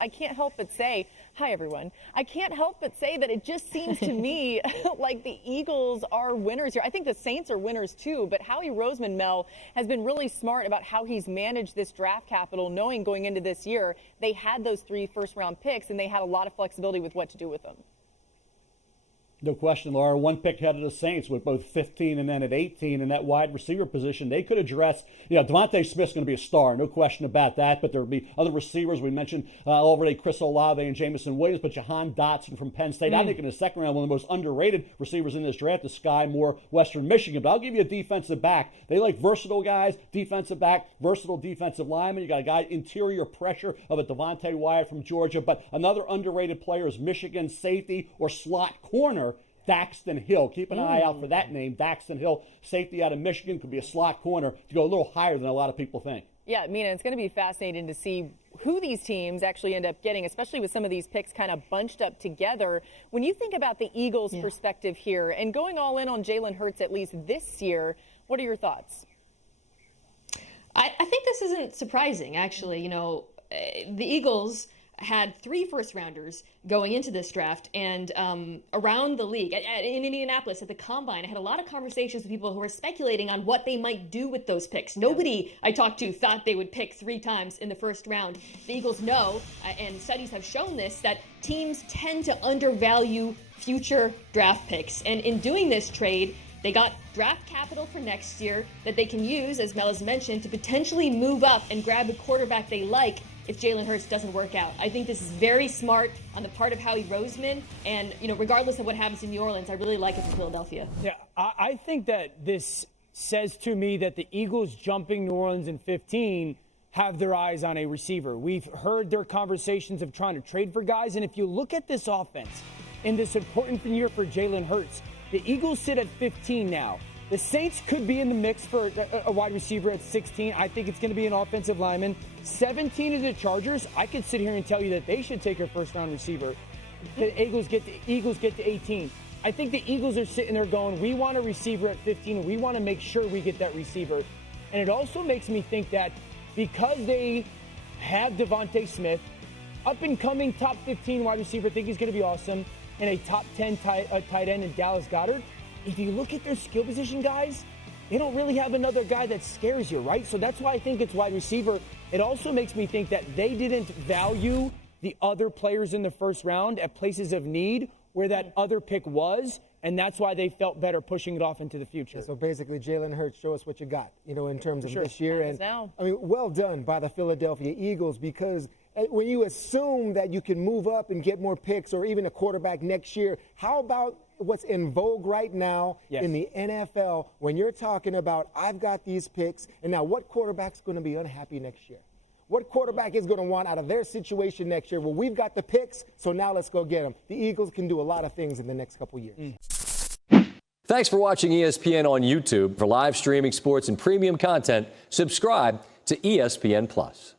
I can't help but say, hi everyone, I can't help but say that it just seems to me like the Eagles are winners here. I think the Saints are winners too, but Howie Roseman, Mel, has been really smart about how he's managed this draft capital, knowing going into this year they had those 3 first-round picks and they had a lot of flexibility with what to do with them. No question, Laura. 1 pick ahead of the Saints with both 15 and then at 18 in that wide receiver position. They could address, Devontae Smith's going to be a star, no question about that. But there will be other receivers. We mentioned already Chris Olave and Jamison Williams, but Jahan Dotson from Penn State. I think in the second round, one of the most underrated receivers in this draft is Sky Moore, Western Michigan. But I'll give you a defensive back. They like versatile guys, defensive back, versatile defensive lineman. You got a guy, interior pressure of a Devontae Wyatt from Georgia. But another underrated player is Michigan safety or slot corner, Daxton Hill. Keep an eye out for that name. Daxton Hill, safety out of Michigan, could be a slot corner to go a little higher than a lot of people think. Yeah, Mina, it's going to be fascinating to see who these teams actually end up getting, especially with some of these picks kind of bunched up together. When you think about the Eagles' perspective here and going all in on Jalen Hurts at least this year, what are your thoughts? I think this isn't surprising, actually. The Eagles had 3 first-rounders going into this draft, and around the league, in Indianapolis at the Combine, I had a lot of conversations with people who were speculating on what they might do with those picks. Nobody I talked to thought they would pick 3 times in the first round. The Eagles know, and studies have shown this, that teams tend to undervalue future draft picks, and in doing this trade, they got draft capital for next year that they can use, as Mel has mentioned, to potentially move up and grab a quarterback they like if Jalen Hurts doesn't work out. I think this is very smart on the part of Howie Roseman, and regardless of what happens in New Orleans, I really like it for Philadelphia. Yeah, I think that this says to me that the Eagles jumping New Orleans in 15 have their eyes on a receiver. We've heard their conversations of trying to trade for guys, and if you look at this offense in this important year for Jalen Hurts, the Eagles sit at 15 now. The Saints could be in the mix for a wide receiver at 16. I think it's going to be an offensive lineman. 17 is the Chargers. I could sit here and tell you that they should take a first-round receiver. The Eagles get to 18. I think the Eagles are sitting there going, we want a receiver at 15, and we want to make sure we get that receiver. And it also makes me think that because they have Devontae Smith, up-and-coming top 15 wide receiver, think he's going to be awesome, and a top 10 tight end in Dallas Goedert. If you look at their skill position guys, they don't really have another guy that scares you, right? So that's why I think it's wide receiver. It also makes me think that they didn't value the other players in the first round at places of need where that other pick was, and that's why they felt better pushing it off into the future. So basically, Jalen Hurts, show us what you got, in terms of this year. And now. Well done by the Philadelphia Eagles, because when you assume that you can move up and get more picks or even a quarterback next year, how about what's in vogue right now in the NFL when you're talking about, I've got these picks, and now what quarterback's going to be unhappy next year? What quarterback is going to want out of their situation next year? Well, we've got the picks, so now let's go get them. The Eagles can do a lot of things in the next couple years. Thanks for watching ESPN on YouTube. For live streaming sports and premium content, subscribe to ESPN+.